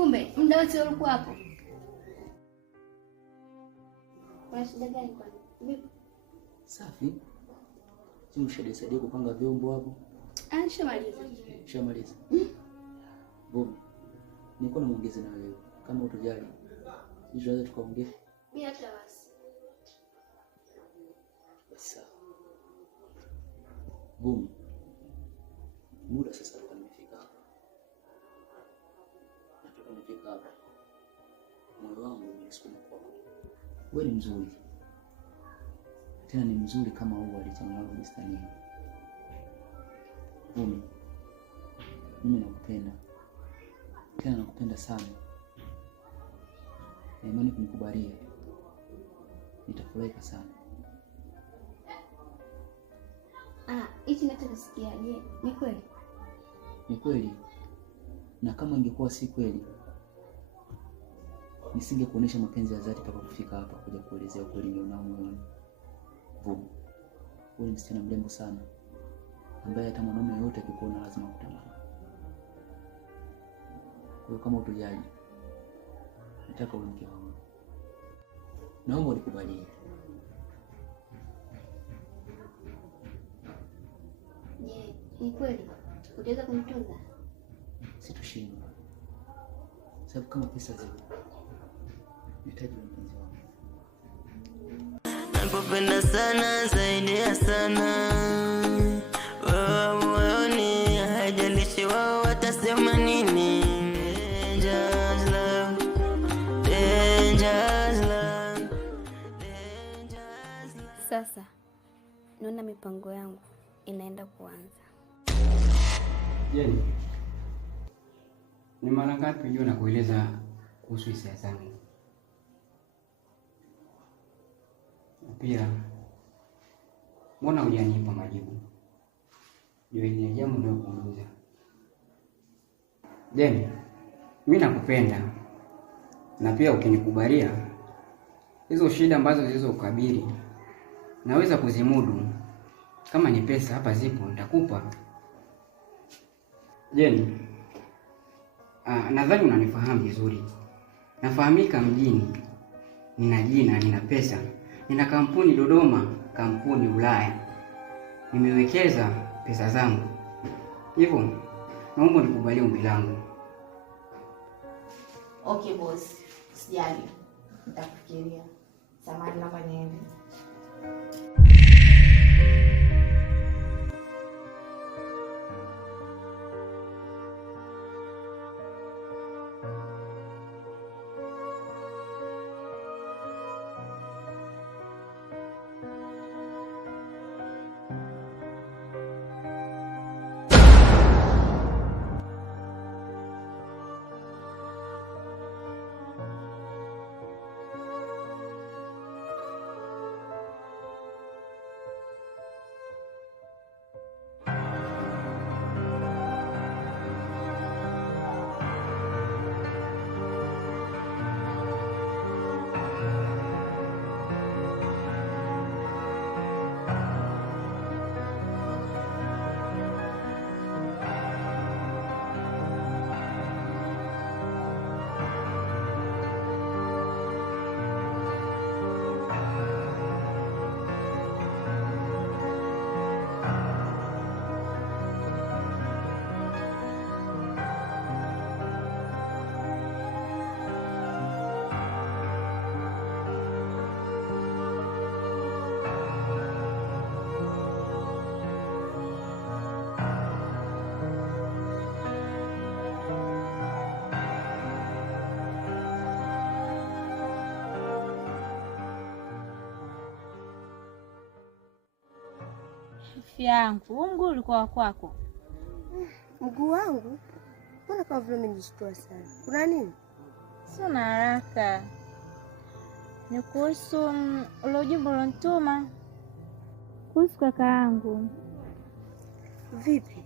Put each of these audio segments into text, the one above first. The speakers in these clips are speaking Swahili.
Kumbe muda wote ulikuwa hapo. Kuna shida gani kwani? Vipi? Safi. Si mshadisaidia kupanga vyombo hapo? Nishamaliza. Shamaliza. Boom. Niko na muongeze na wewe. Kama utojali. Sisi tunaweza tukaongea. Mimi hata basi. Sawa. Boom. Muda sasa nimefika hapa. Nataka nifika hapa. Moyo wangu umenisukuma kwako. Wewe ni mzuri. Tena ni mzuri kama ua lichanalo bustani. Boom. Mimi nakupenda. Tena nakupenda sana. Na imani kunikubalia. Nitafurahi sana. Hichi nataka kusikia. Je, ni kweli? Ni kweli. Na kama ingekuwa si kweli, nisingekuonesha mapenzi ya dhati mpaka kufika hapa kuja kuelezea ukweli nilionao moyoni. Boom. Wewe ni msichana mrembo sana, ambaye hata mwanaume yote akikuona lazima akutamani. Kwa hiyo kama utojali, nataka uwe mke wangu. Naomba unikubalie. Je, ni kweli? Utaweza kunitunza? Sitoshindwa. Sababu kama pesa zipo, nahitaji mpenzi wangu. Nakupenda sana zaidi ya sana. Wewe moyoni, haijalishi wao watasema nini. Dangerous love, dangerous love, dangerous love. Sasa naona mipango yangu inaenda kuanza. Jeni, ni mara ngapi ndio nakueleza kuhusu hisia zangu? Pia mbona hujanipa majibu? Ndio ile jambo ndio kuuliza. Jeni, mimi nakupenda. Na pia ukinikubalia hizo shida ambazo zilizokabili naweza kuzimudu. Kama ni pesa hapa zipo nitakupa. Jeni, nadhani unanifahamu vizuri. Nafahamika mjini. Nina jina, nina pesa. Nina kampuni Dodoma, kampuni Ulaya. Nimewekeza pesa zangu. Hivyo, naomba nikubalie ombi langu. Okay boss, sijali. Nitafikiria. Samahani naomba niende. Yangu, huu mguu ulikuwa kwako? Mguu wangu? Mbona kama vile umenishtua sana? Kuna nini? Sina haraka. Ni kuhusu ule ujumbe ulonituma kuhusu kaka yangu. Vipi?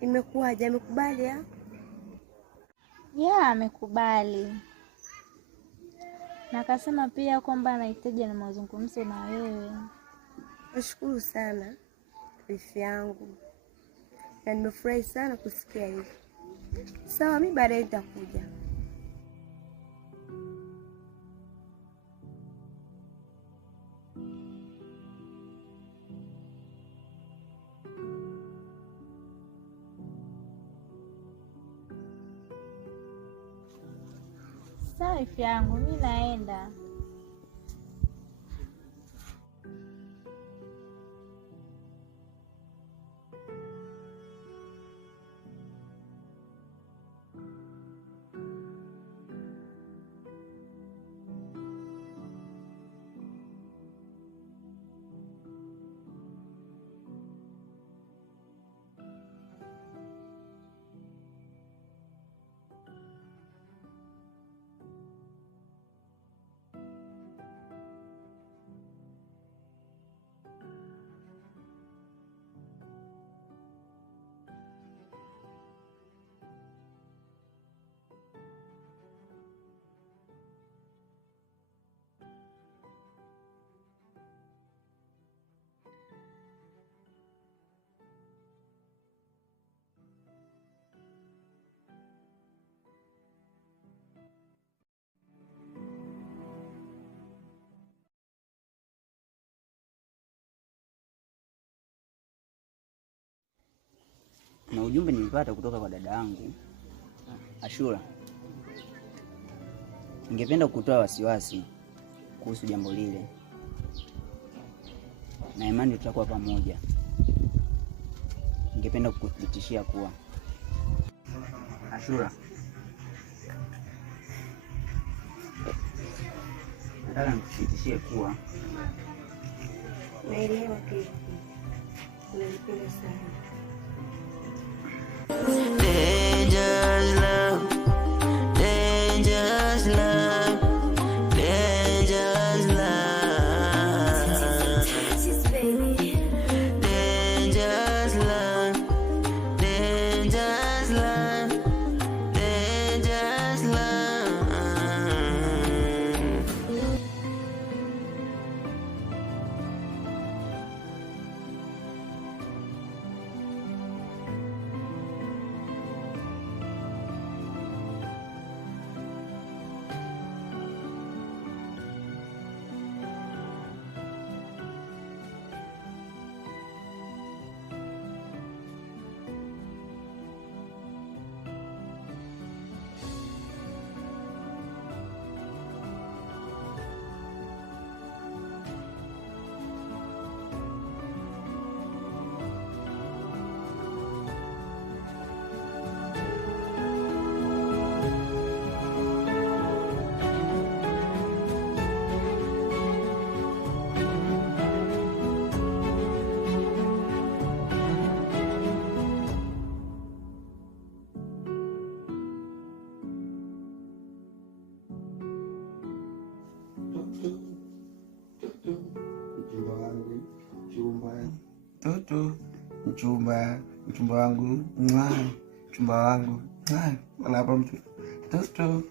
Imekuwaje? Amekubali ya? Amekubali. Na akasema pia kwamba anahitaji na mazungumzo na wewe. Nashukuru sana rafiki yangu. Na nimefurahi sana kusikia hivi. Sawa, mimi baadaye nitakuja. Sawa ifi yangu, mimi naenda. Na ujumbe nilipata kutoka kwa dada yangu Ashura. Ningependa kutoa wasiwasi kuhusu jambo lile, na imani tutakuwa pamoja. Ningependa kukuthibitishia kuwa Ashura, nataka nikuthibitishie kuwa Naelewa pia. Unanipenda sana. Dangerous love, dangerous love, dangerous love, dangerous love, dangerous love, dangerous love. Mchumba wangu, mchumba wangu, wala hapa mtoto.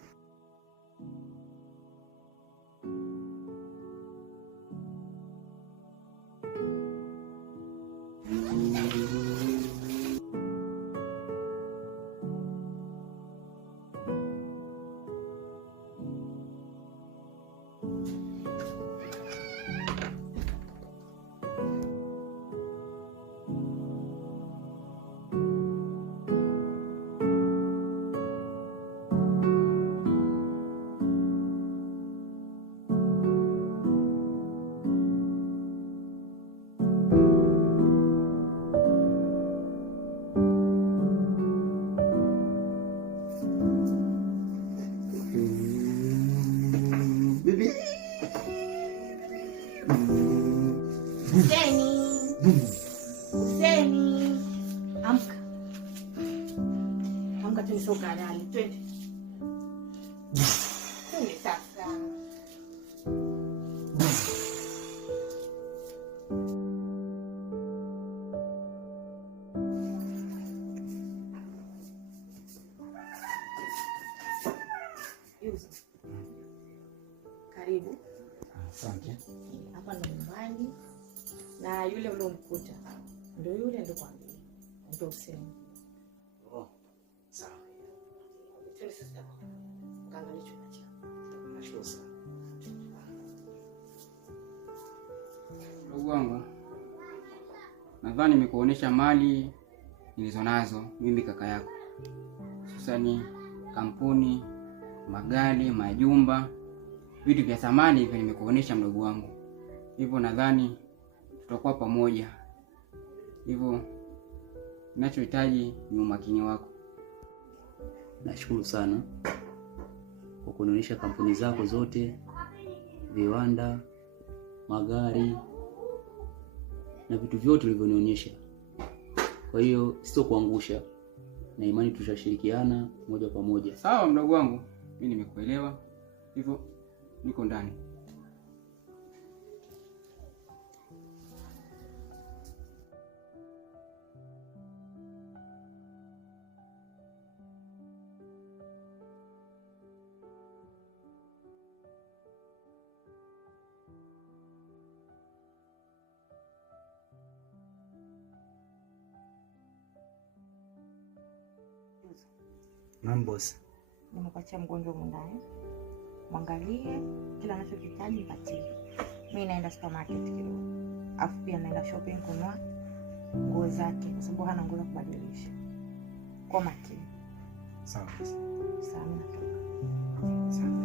Huseni, amka. Amka tu soka ndani. Twende. Twende sasa. Karibu. Asante. Hapa ndo nyumbani. Na yule uliomkuta ndio yule, ndio kwambia ndio Huseni. Oh, sawa. Twende sasa. Kaangalie chumba chako. Nashukuru sana. Ndugu wangu, nadhani nimekuonesha mali nilizonazo mimi kaka yako, hususani kampuni, magari, majumba, vitu vya thamani hivyo nimekuonesha mdogo wangu. Hivyo nadhani tutakuwa pamoja. Hivyo ninachohitaji ni umakini wako. Nashukuru sana kwa kunionyesha kampuni zako zote, viwanda, magari na vitu vyote ulivyonionyesha. Kwa hiyo sitokuangusha, na imani tutashirikiana moja kwa moja. Sawa mdogo wangu, mimi nimekuelewa. Hivyo niko ndani. Naam boss. Nimekuachia mgonjwa mwandani. Mwangalie kila anachokihitaji mpatie. Mimi naenda supermarket kidogo. Afu pia naenda shopping kununua nguo zake kwa sababu hana nguo za kubadilisha. Kwa makini. Sawa boss. Sawa mimi natoka. Sawa.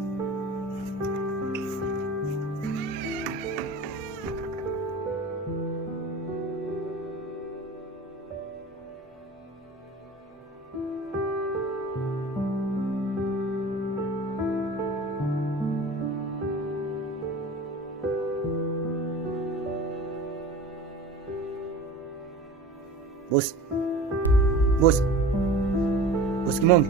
Boss. Boss. Boss Kimonge.